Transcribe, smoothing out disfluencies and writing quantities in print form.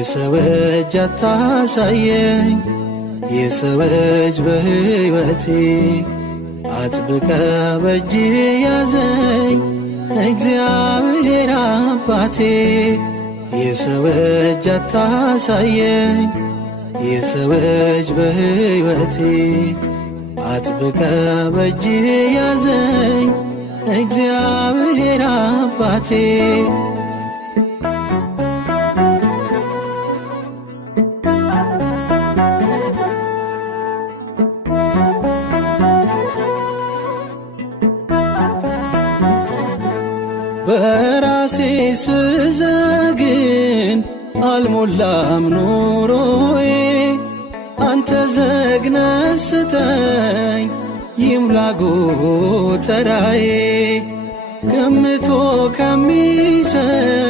የሰው እጅ አታሳየኝ የሰው እጅ በሕይወቴ አጥብቀ በእጅ ያዘኝ እግዚአብሔር አባቴ የሰው እጅ አታሳየኝ የሰው እጅ በሕይወቴ አጥብቀ በእጅ ያዘኝ እግዚአብሔር አባቴ በራሴ ስዘግን አልሞላም ኑሮዬ አንተ ዘግነህ ስጠኝ ይሙላ ጎተራዬ ገምቶ ከሚሰጥ